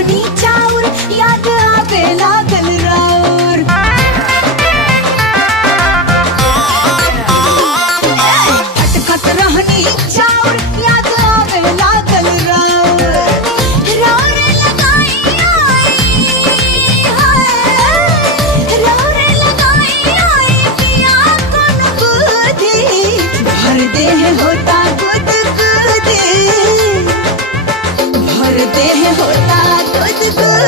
रहनी चाउर याद आवे लागल राउर। खटखट रहनी चाउर याद आवे लागल राउर। राउर लगाई आई हाय, राउर लगाई आई पिया कौन बुद्धि। भर देह होता गुद गुदी, भर देह होता गुद गुदी।